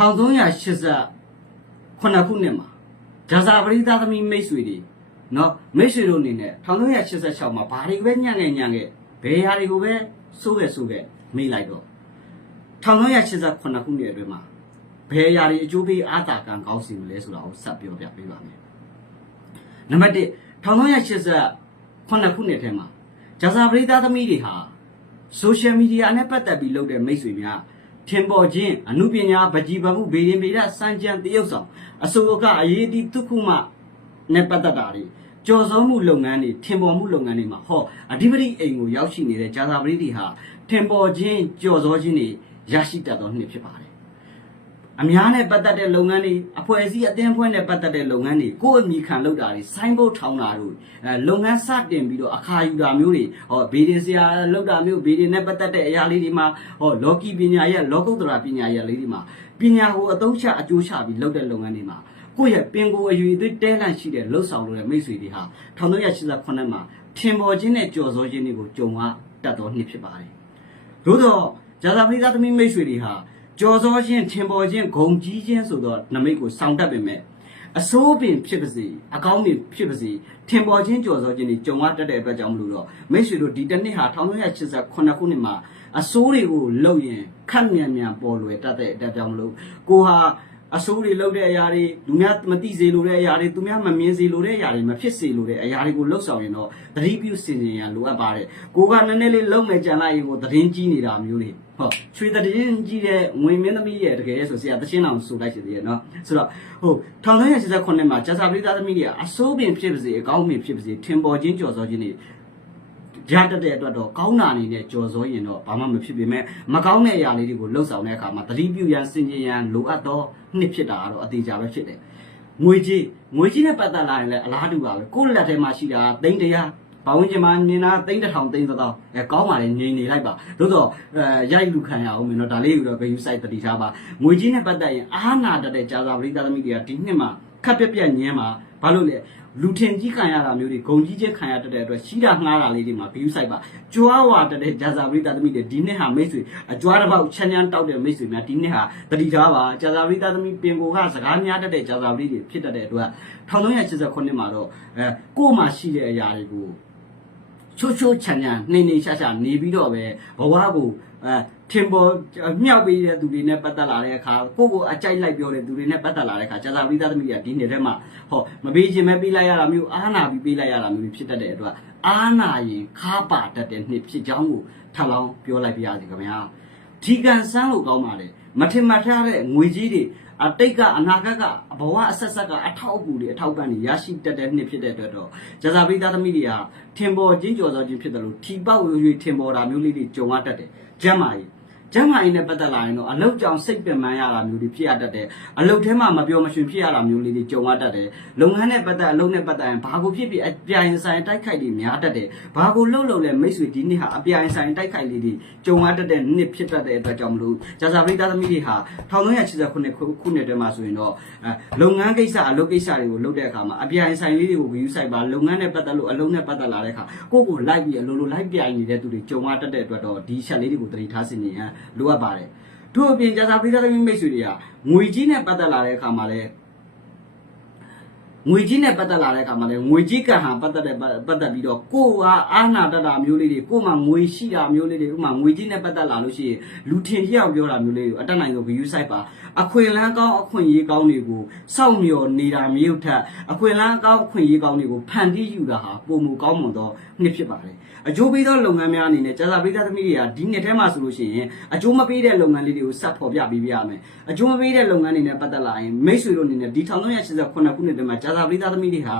1389ခုနှစ်မှာဒါဇာပရိသသမီးမိတ်ဆွေတွေနော်မိတ်ဆွေတို့အနေနဲ့1386မှာဘာတွေပဲညံ့ငယ်ညံ့ငယ်ဘယ်ဟာတွေကိုပဲစိုးခဲ့စိုးခဲ့မိလိုက်တော့1389ခုနှစ်အတွင်းမှာဘယ်ရာတွေအကျိုးပေးအားသာကံကောင်းစီမလဲဆိုတာကိုဆက်ပြောပြပေးပါမယ်။နံပါတ်1 1388ခုနှစ်ထဲမှာဂျာဇာပရိသတ်သမီးတွေဟာဆိုရှယ်မီဒီယာနဲ့ပတ်သက်ပြီးလုပ်တဲ့မိတ်ဆွေများထင်ပေါ်ခြင်းအမှုပညာပကြီးပမှုဗေဒင်ဗေဒစံကြံတရုပ်ဆောင်အဆိုကအရေးတီတုခုမှနဲ့ပတ်သက်တာတွေကြော်စုံမှုလုပ်ငန်းတွေထင်ပေါ်မှုလုပ်ငန်းတွေမှာဟောအဓိပတိအိမ်ကိုရောက်ရှိနေတဲ့ဂျာသာပတိတွေဟာထင်ပေါ်ခြင်းကြော်စောခြင်းတွေရရှိတတ်သောနှစ်ဖြစ်ပါတယ်အများနဲ့ပတ်သက်တဲ့လုပ်ငန်းတွေအဖွဲ့အစည်းအသင်းအဖွဲ့နဲ့ပတ်သက်တဲ့လုပ်ငန်းတွေကိုယ့်အမိခံလုပ်တာတွေဆိုင်းဘုတ်ထောင်တာတို့လုပ်ငန်းစတင်ပြီးတော့အခါယူတာမျိုးတွေဟောဗီဒင်ဆရာလုပ်တာမျိုးဗီဒင်နဲ့ပတ်သက်တဲ့အရာလေးတွေမှာဟောလော်ကီပညာရဲ့လောကုတ္တရာပညာရဲ့လေးတွေမှာပညာကိုအသုံးချအကျိုးချပြီးလုပ်တဲ့လုပ်ငန်းတွေမှာကိုယ့်ရဲ့ပင်ကိုယ်အယူအသွေးတဲလန့်ရှိတဲ့လှုပ်ဆောင်လို့တဲ့မိတ်ဆွေတွေဟာ1989မှာထင်ပေါ်ခြင်းနဲ့ကြော်စောခြင်းတွေကိုကြုံရတတ်သောနှစ်ဖြစ်ပါတယ်။သို့တော့ဂျာသာဖိသသမီးမိတ်ဆွေတွေဟာကြော်စောခြင်းထင်ပေါ်ခြင်းဂုံကြီးခြင်းဆိုတော့နမိတ်ကိုဆောင်တတ်ပေမဲ့အစိုးပင်ဖြစ်ပါစေအကောင်းပင်ဖြစ်ပါစေထင်ပေါ်ခြင်းကြော်စောခြင်းတွေကြုံရတတ်တဲ့အတွက်ကြောင့်မလို့တော့မိတ်ဆွေတို့ဒီတစ်နှစ်ဟာ1989ခုနှစ်မှာအစိုးတွေကိုလှုပ်ရင်ခက်မြန်မြန်ပေါ်လွယ်တတ်တဲ့အတွက်ကြောင့်မလို့ကိုဟာအဆိုးတွေလုပ်တဲ့အရာတွေလူများမသိစေလိုတဲ့အရာတွေသူများမမြင်စေလိုတဲ့အရာတွေမဖြစ်စေလိုတဲ့အရာတွေကိုလှုပ်ဆောင်ရင်တော့သတိပြုစင်ကြင်ရန်လိုအပ်ပါတယ်ကိုကနည်းနည်းလေးလုံမဲ့ကြံလိုက်ရင်ကိုသတင်းကြီးနေတာမျိုးတွေဟုတ်ချွေသတင်းကြီးတဲ့ငွေမင်းသမီးရဲ့တကယ်ဆိုဆရာသချင်းအောင်ဆိုလိုက်ချင်သေးရဲ့နော်ဆိုတော့ဟုတ်1989မှာကျဆာပရိသသမီးတွေကအဆိုးပင်ဖြစ်ပါစေအကောင်းပင်ဖြစ်ပါစေထင်ပေါ်ခြင်းကြော်စောခြင်းတွေကြံတက်တဲ့အတွက်တော့ကောင်းတာအနေနဲ့ကြော်စောရင်တော့ဘာမှမဖြစ်ပေမဲ့မကောင်းတဲ့အရာလေးတွေကိုလှုပ်ဆောင်တဲ့အခါမှာသတိပြုရန်စင်ကြင်ရန်လိုအပ်သောနှစ်ဖြစ်တာကတော့အသေးချာပဲဖြစ်တယ်ငွေကြီးငွေကြီးနဲ့ပတ်သက်လာရင်လည်းအလားတူပါပဲကိုယ့်လက်ထဲမှာရှိတာသိန်းတရားပဝင်းကျမနင်နာသိန်းတစ်ထောင်သိန်းသသောအဲကောင်းပါလေငြိမ်နေလိုက်ပါသို့တော့အဲရိုက်လူခံရအောင်မင်းတို့ဒါလေးယူတော့ဘယ်ယူဆိုင်တတိထားပါငွေကြီးနဲ့ပတ်သက်ရင်အာနာတတဲ့ကြာသာပရိသတ်သမီးတွေကဒီနှစ်မှာခက်ပြက်ပြက်ညင်းမှာဘာလို့လဲလူထင်ကြီးခံရတာမျိုးတွေဂုံကြီးချက်ခံရတတ်တဲ့အတွက်ရှိတာငှားတာလေးတွေမှာဘီယူဆိုင်ပါကြွားဝါတတဲ့ဂျာဇာပရိသတ်သမီးတွေဒီနှစ်ဟာမိတ်ဆွေအကြွားတစ်ပေါက်ချမ်းချမ်းတောက်တဲ့မိတ်ဆွေများဒီနှစ်ဟာတတိထားပါဂျာဇာပရိသတ်သမီးပင်ကိုကစကားများတတ်တဲ့ဂျာဇာပရိတွေဖြစ်တတ်တဲ့အတွက်1389မှာတော့အဲကို့မှာရှိတဲ့အရာတွေကိုချိုးချိုးချမ်းချမ်းနှိမ့်နှိမ့်ရှာရှာနေပြီးတော့ပဲဘဝကိုအဲထင်ပေါ်မြောက်ပေးတဲ့သူတွေနဲ့ပတ်သက်လာတဲ့အခါကိုကိုအကြိုက်လိုက်ပြောတဲ့သူတွေနဲ့ပတ်သက်လာတဲ့အခါကြာသာပိသသမီးကဒီနေ့ထဲမှာဟောမပေးခြင်းပဲပေးလိုက်ရတာမျိုးအာနာပြီးပေးလိုက်ရတာမျိုးဖြစ်တတ်တဲ့အတွက်အာနာရင်ခါပါတတ်တဲ့နှစ်ဖြစ်ကြောင်းကိုထပ်လောင်းပြောလိုက်ပါရစေခင်ဗျာဒီကန်ဆန်းလို့ကောင်းပါတယ်မထင်မှတ်ထားတဲ့ငွေကြီးတွေအတိတ်ကအနာဂတ်ကဘဝအဆက်ဆက်ကအထောက်အကူတွေအထောက်ပံ့တွေရရှိတတ်တဲ့နှစ်ဖြစ်တဲ့အတွက်တော့ဇာဇပိသသမီးတွေကထင်ပေါ်ခြင်းကြော်စောခြင်းဖြစ်တယ်လို့ထီပေါက်ရွေရွေထင်ပေါ်တာမျိုးလေးတွေကြုံရတတ်တယ် Jamais. ကျမ်းမာရေးနဲ့ပတ်သက်လာရင်တော့အလုတ်ကြောင့်စိတ်ပင်ပန်းရတာမျိုးတွေဖြစ်ရတတ်တယ်အလုတ်ထဲမှာမပြောမရွှင်ဖြစ်ရတာမျိုးလေးတွေကြုံရတတ်တယ်လုပ်ငန်းနဲ့ပတ်သက်အလုတ်နဲ့ပတ်သက်ရင်ဘာကိုဖြစ်ဖြစ်အပြိုင်ဆိုင်တိုက်ခိုက်တွေများတတ်တယ်ဘာကိုလှုပ်လှုပ်လဲမိတ်ဆွေဒီနေ့ဟာအပြိုင်ဆိုင်တိုက်ခိုက်လေးတွေကြုံရတတ်တဲ့နှစ်ဖြစ်တတ်တဲ့အတွက်ကြောင့်မလို့ဂျာစာပရိသသမီးတွေဟာ1389ခုနှစ်တည်းမှာဆိုရင်တော့လုပ်ငန်းကိစ္စအလုပ်ကိစ္စတွေကိုလုပ်တဲ့အခါမှာအပြိုင်ဆိုင်လေးတွေကိုယူဆိုင်ပါလုပ်ငန်းနဲ့ပတ်သက်လို့အလုံးနဲ့ပတ်သက်လာတဲ့အခါကိုယ့်ကိုလိုက်ပြီးအလိုလိုလိုက်ပြိုင်နေတဲ့သူတွေကြုံရတတ်တဲ့အတွက်တော့ဒီချက်လေးတွေကိုသတိထားစင်နေရန်လိုအပ်ပါတယ်ထို့အပြင်ကြာစာပရိသတ်သမီးမိတ်ဆွေတွေကငွေကြီးနဲ့ပတ်သက်လာတဲ့အခါမှာလည်းငွေကြီးနဲ့ပတ်သက်လာတဲ့အခါမှာလည်းငွေကြီးကံဟာပတ်သက်တဲ့ပတ်သက်ပြီးတော့ကိုယ်ဟာအာဏာတတ်တာမျိုးလေးတွေကိုယ်မှာငွေရှိတာမျိုးလေးတွေဥမာငွေကြီးနဲ့ပတ်သက်လာလို့ရှိရင်လူထင်ပြောက်ပြောတာမျိုးလေးတွေကိုအတက်နိုင်ဆုံး view site ပါအခွင့်လန်းကောင်းအခွင့်ရေးကောင်းတွေကိုစောင့်မျှော်နေတာမျိုးထက်အခွင့်လန်းကောင်းအခွင့်ရေးကောင်းတွေကိုဖန်တီးယူတာဟာပုံမှုကောင်းမွန်သောနှစ်ဖြစ်ပါတယ်အကျိုးပေးသောလုပ်ငန်းများအနေနဲ့ကြာစာပေးသားသမီးတွေကဒီနှစ်ထဲမှာဆိုလို့ရှိရင်အကျိုးမပေးတဲ့လုပ်ငန်းလေးတွေကိုစပ်ဖော်ပြပေးပြရမယ်အကျိုးမပေးတဲ့လုပ်ငန်းတွေနဲ့ပတ်သက်လာရင်မိတ်ဆွေတို့အနေနဲ့ဒီ1389ခုနှစ်တည်းမှာကြာသာပရိသတ်သမီးတွေဟာ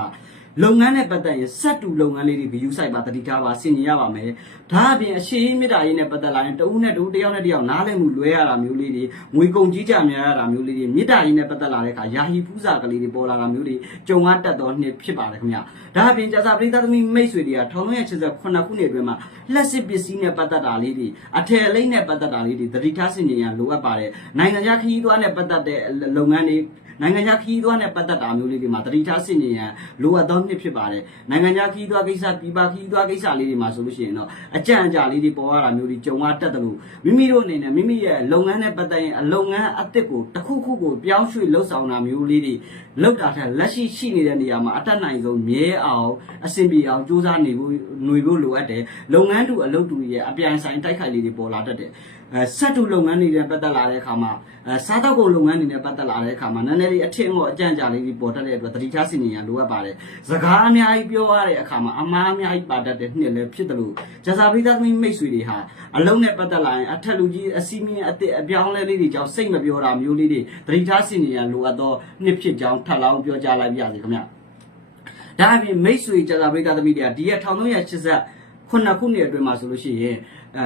လုပ်ငန်းနဲ့ပတ်သက်ရင်စက်တူလုပ်ငန်းလေးတွေ view site ပါတတိထားပါဆင်ញင်ရပါမယ်ဒါအပြင်အရှိမေတ္တာရေးနဲ့ပတ်သက်လာရင်တဦးနဲ့တဦးတယောက်နဲ့တယောက်နားလည်မှုလွဲရတာမျိုးလေးတွေငွေကုန်ကြီးကြများရတာမျိုးလေးတွေမေတ္တာရေးနဲ့ပတ်သက်လာတဲ့အခါယာဟီဖူးစာကလေးတွေပေါ်လာတာမျိုးတွေကြုံရတတ်သောနှစ်ဖြစ်ပါတယ်ခင်ဗျာဒါအပြင်ကြာစာပရိသတ်သမီးမိတ်ဆွေတွေက1969ခုနှစ်အတွင်းမှာလက်စစ်ပစ္စည်းနဲ့ပတ်သက်တာလေးတွေအထယ်လိမ့်နဲ့ပတ်သက်တာလေးတွေတတိထားဆင်ញင်ရလိုအပ်ပါတယ်နိုင်ငံခြားခရီးသွားနဲ့ပတ်သက်တဲ့လုပ်ငန်းတွေနိုင်ငံခြားခီးသွွားနဲ့ပတ်သက်တာမျိုးလေးတွေမှာတတိထားစစ်နေရန်လိုအပ်သောနှစ်ဖြစ်ပါတယ်နိုင်ငံခြားခီးသွွားကိစ္စပြည်ပခီးသွွားကိစ္စလေးတွေမှာဆိုလို့ရှိရင်တော့အကြံအကြာလေးတွေပေါ်ရတာမျိုးတွေကြုံရတတ်တယ်လို့မိမိတို့အနေနဲ့မိမိရဲ့လုပ်ငန်းနဲ့ပတ်သက်ရင်အလုပ်ငန်းအသစ်ကိုတစ်ခုခုကိုပြောင်းရွှေ့လှုပ်ဆောင်တာမျိုးလေးတွေလောက်တာထက်လက်ရှိရှိနေတဲ့နေရာမှာအတတ်နိုင်ဆုံးမြဲအောင်အဆင်ပြေအောင်ကြိုးစားနေဖို့ຫນွေဖို့လိုအပ်တယ်လုပ်ငန်းတူအလုပ်တူရဲ့အပြန်ဆိုင်တိုက်ခိုက်လေးတွေပေါ်လာတတ်တယ်ဆက်တူလုပ်ငန်းတွေနဲ့ပတ်သက်လာတဲ့အခါမှာစားတောက်ကုန်လုပ်ငန်းတွေနဲ့ပတ်သက်လာတဲ့အခါမှာနည်းနည်းလေးအထင်ကိုအကြံကြာလေးပြီးပေါ်တတ်တဲ့အတွက်သတိထားစီနေရလိုအပ်ပါတယ်။စကားအများကြီးပြောရတဲ့အခါမှာအမားအများကြီးပါတတ်တဲ့နှစ်လည်းဖြစ်တယ်လို့ဂျာစာပရိသတ်သမီးမိတ်ဆွေတွေဟာအလုံးနဲ့ပတ်သက်လာရင်အထက်လူကြီးအစီမင်းအစ်အပြောင်းလဲလေးတွေကြောင့်စိတ်မပြောတာမျိုးလေးတွေသတိထားစီနေရလိုအပ်သောနှစ်ဖြစ်ကြောင်းထပ်လောင်းပြောကြားလိုက်ပါရစေခင်ဗျ။ဒါအပြင်မိတ်ဆွေဂျာစာပရိသတ်သမီးတွေကဒီရ1380ခုနှစ်အတွင်းမှာဆိုလို့ရှိရင်အဲ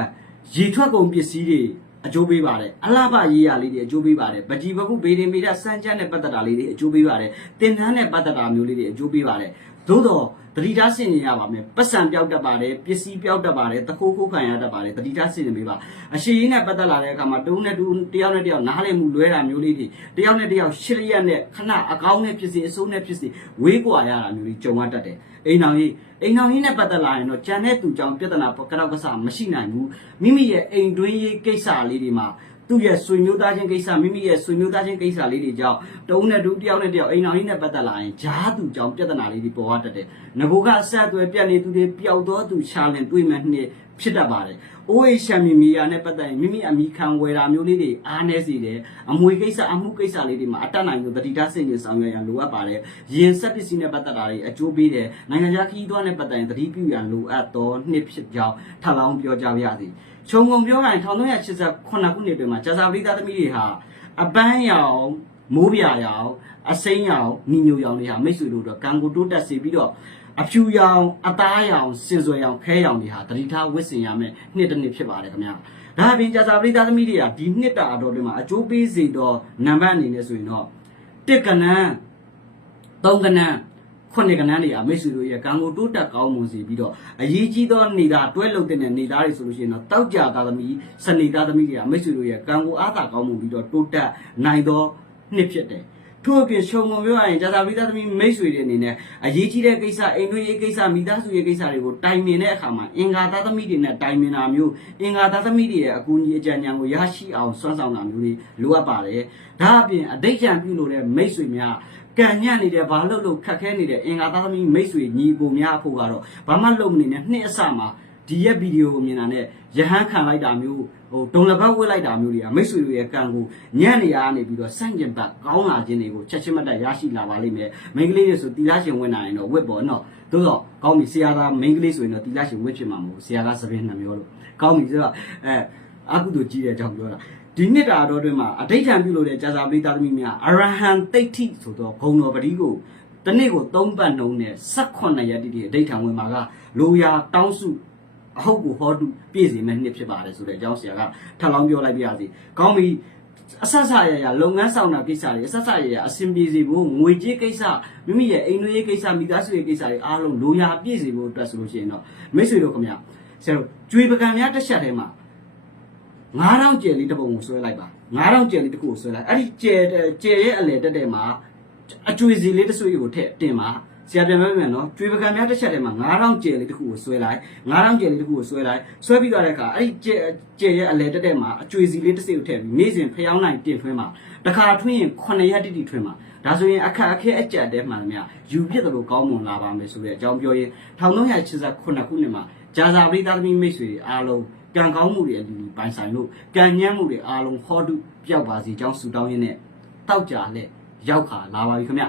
ရေထွက်ကုန်ပစ္စည်းတွေအကျိုးပေးပါတယ်အလှပရေးရလေးတွေအကျိုးပေးပါတယ်ပတိပကုဘေဒင်မေဒစံချမ်းနဲ့ပတ်သက်တာလေးတွေအကျိုးပေးပါတယ်တင်နန်းနဲ့ပတ်သက်တာမျိုးလေးတွေအကျိုးပေးပါတယ်သို့တော့တတိထားဆင်နေရပါမယ်ပတ်စံပြောက်တတ်ပါတယ်ပစ္စည်းပြောက်တတ်ပါတယ်တခိုးခိုးခံရတတ်ပါတယ်တတိထားဆင်နေမိပါအရှိရေးနဲ့ပတ်သက်လာတဲ့အခါမှာတူးနဲ့တူးတယောက်နဲ့တယောက်နားလည်မှုလွဲတာမျိုးလေးတွေတယောက်နဲ့တယောက်ရှစ်ရက်နဲ့ခဏအကောင်းနဲ့ဖြစ်စေအဆိုးနဲ့ဖြစ်စေဝေးကွာရတာမျိုးလေးကြုံရတတ်တယ်အိမ်အောင်ကြီးအိမ်အောင်ကြီးနဲ့ပတ်သက်လာရင်တော့ကြံတဲ့သူကြောင့်ပြဿနာကတော့ကစားမရှိနိုင်ဘူးမိမိရဲ့အိမ်တွင်းရေးကိစ္စလေးတွေမှာသူ့ရဲ့ဆွေမျိုးသားချင်းကိစ္စမိမိရဲ့ဆွေမျိုးသားချင်းကိစ္စလေးတွေကြောင့်တဦးနဲ့တူတယောက်နဲ့တယောက်အိမ်အောင်ကြီးနဲ့ပတ်သက်လာရင်ဂျားသူကြောင့်ပြဿနာလေးတွေပေါ်လာတတ်တယ်။ငဘိုကအဆက်အသွယ်ပြတ်နေသူတွေပျောက်တော့သူရှာလင်တွေးမှနှစ်ဖြစ်တတ်ပါတယ်။ OH ရှမ်မီမီယာနဲ့ပတ်သက်ရင်မိမိအမိခံဝယ်တာမျိုးလေးတွေအားနည်းစေတယ်။အမွေကိစ္စအမှုကိစ္စလေးတွေမှာအတတ်နိုင်လို့တတိတဆင့်ကိုဆောင်ရွက်ရန်လိုအပ်ပါတယ်။ရင်ဆက်ပစ္စည်းနဲ့ပတ်သက်တာတွေအကျိုးပေးတယ်။နိုင်ငံခြားခီးသွွားနဲ့ပတ်သက်ရင်တတိပြုရန်လိုအပ်တော့နှစ်ဖြစ်ကြောင်းထပ်လောင်းပြောကြားပါရစေ။ခြုံငုံပြောရရင်1389ခုနှစ်တွင်မှာကြာစာပရိသတ်သမီးတွေဟာအပန်းရောင်မိုးပြာရောင်အစိမ်းရောင်ညီညိုရောင်တွေဟာမိတ်ဆွေတို့တော့ကံကိုတိုးတက်စေပြီးတော့အဖြူရောင်အသားရောင်စင်စွယ်ရောင်ခဲရောင်တွေဟာတတိထားဝစ်စင်ရမယ်နှစ်တစ်နှစ်ဖြစ်ပါတယ်ခင်ဗျာဒါအပြင်ကြာစာပရိသတ်သမီးတွေကဒီနှစ်တာအတော်တွေမှာအကျိုးပေးစေတော့နံပါတ်အနေနဲ့ဆိုရင်တော့တစ်ကဏန်းသုံးကဏန်းခုနှစ်ကဏ္ဍနေရာမိတ်ဆွေတို့ရဲ့ကံကိုတိုးတက်ကောင်းမွန်စေပြီးတော့အရေးကြီးသောနေသားတွဲလုပ်တဲ့နေသားတွေဆိုလို့ရှိရင်တော့တောက်ကြသားသမီးစနေသားသမီးတွေကမိတ်ဆွေတို့ရဲ့ကံကိုအားသာကောင်းမွန်ပြီးတော့တိုးတက်နိုင်သောနှစ်ဖြစ်တယ်ထို့အပြင်ရှုံမပြောရရင်ဂျာသာပိသားသမီးမိတ်ဆွေတွေအနေနဲ့အရေးကြီးတဲ့ကိစ္စအိမ်တွင်းရေးကိစ္စမိသားစုရေးကိစ္စတွေကိုတိုင်ပင်တဲ့အခါမှာအင်္ဂါသားသမီးတွေနဲ့တိုင်ပင်တာမျိုးအင်္ဂါသားသမီးတွေရဲ့အကူအညီအကြံဉာဏ်ကိုရရှိအောင်စွမ်းဆောင်တာမျိုးတွေလိုအပ်ပါတယ်။ဒါအပြင်အတိတ်ကြံပြုလို့တဲ့မိတ်ဆွေများကံညံ့နေတယ်ဘာလို့လို့ခက်ခဲနေတယ်အင်္ဂါသားသမီးမိတ်ဆွေညီကိုများအဖို့ကတော့ဘာမှလုပ်မနေနဲ့နှစ်အစမှာဒီရက်ဗီဒီယိုကိုမြင်တာနဲ့ရဟန်းခံလိုက်တာမျိုးဟိုဒုံလဘက်ဝှက်လိုက်တာမျိုးတွေကမိတ်ဆွေတွေရဲ့ကံကိုညံ့နေရနေပြီးတော့ဆန့်ကျင်ဘက်ကောင်းလာခြင်းတွေကိုချက်ချင်းမတ်တက်ရရှိလာပါလိမ့်မယ်မိန်းကလေးတွေဆိုတီလာရှင်ဝင်လာရင်တော့ဝက်ပေါ့နော်သို့တော့ကောင်းပြီဆရာသားမိန်းကလေးဆိုရင်တော့တီလာရှင်ဝက်ဖြစ်မှာမဟုတ်ဆရာသားသပင်းနှမျိုးလို့ကောင်းပြီဆိုတော့အဲအကုသို့ကြီးတဲ့အကြောင်းပြောတာဒီနှစ်တာတော်တွင်မှာအဋိဌံပြုလို့တဲ့ကြာစာပရိသသမီးများအရဟံတိဋ္ဌိဆိုတော့ဂုံတော်ပတိကိုတနေ့ကို၃ပတ်နှုံးနဲ့18ရက်တိတိအဋိဌံဝင်မှာကလိုရာတောင်းစုအဟုတ်ကိုဟောတုပြည့်စုံမဲ့နှစ်ဖြစ်ပါတယ်ဆိုတဲ့အကြောင်းဆရာကထပ်လောင်းပြောလိုက်ပြရစီကောင်းပြီအဆက်ဆက်ရရလုပ်ငန်းဆောင်တာကိစ္စတွေအဆက်ဆက်ရရအဆင်ပြေစေဖို့ငွေကြေးကိစ္စမိမိရဲ့အိမ်နွေးရေးကိစ္စမိသားစုရေးကိစ္စတွေအားလုံးလိုရာပြည့်စေဖို့အတွက်ဆိုလို့ရှိရင်တော့မိတ်ဆွေတို့ခင်ဗျာဆရာတို့ကြွေပကံများတက်ချက်ထဲမှာ9000ကျယ်လေးတစ်ပုံကိုဆွဲလိုက်ပါ9000ကျယ်လေးတစ်ခုကိုဆွဲလိုက်အဲ့ဒီကျယ်ကျယ်ရဲ့အလယ်တက်တဲ့မှာအကျွေစီလေးတစ်ဆွေကိုထည့်တင်ပါဆရာပြန်မပြန်နော်ကျွေပကံများတစ်ချက်ထဲမှာ9000ကျယ်လေးတစ်ခုကိုဆွဲလိုက်9000ကျယ်လေးတစ်ခုကိုဆွဲလိုက်ဆွဲပြီးသွားတဲ့အခါအဲ့ဒီကျယ်ရဲ့အလဲတက်တဲ့မှာအကျွေစီလေးတစ်စိတ်ကိုထည့်ပြီးနေ့စဉ်ဖျောင်းနိုင်တင်ထွင်းမှာတခါထွင်းရင်9ရက်တိတိထွင်းမှာဒါဆိုရင်အခက်အခဲအကြက်တဲမှန်မြယူပြစ်တယ်လို့ကောင်းမွန်လာပါမယ်ဆိုတဲ့အကြောင်းပြောရင်1389ခုနှစ်မှာဂျာဇာပရိသတ်သမီးမိတ်ဆွေအားလုံးကံကောင်းမှုတွေအတူတူပိုင်ဆိုင်လို့ကံညမ်းမှုတွေအားလုံးဟောတုပြောက်ပါစေကြောင်းဆုတောင်းရင်းနဲ့တောက်ကြလက်ရောက်ခါလာပါပြီခင်ဗျ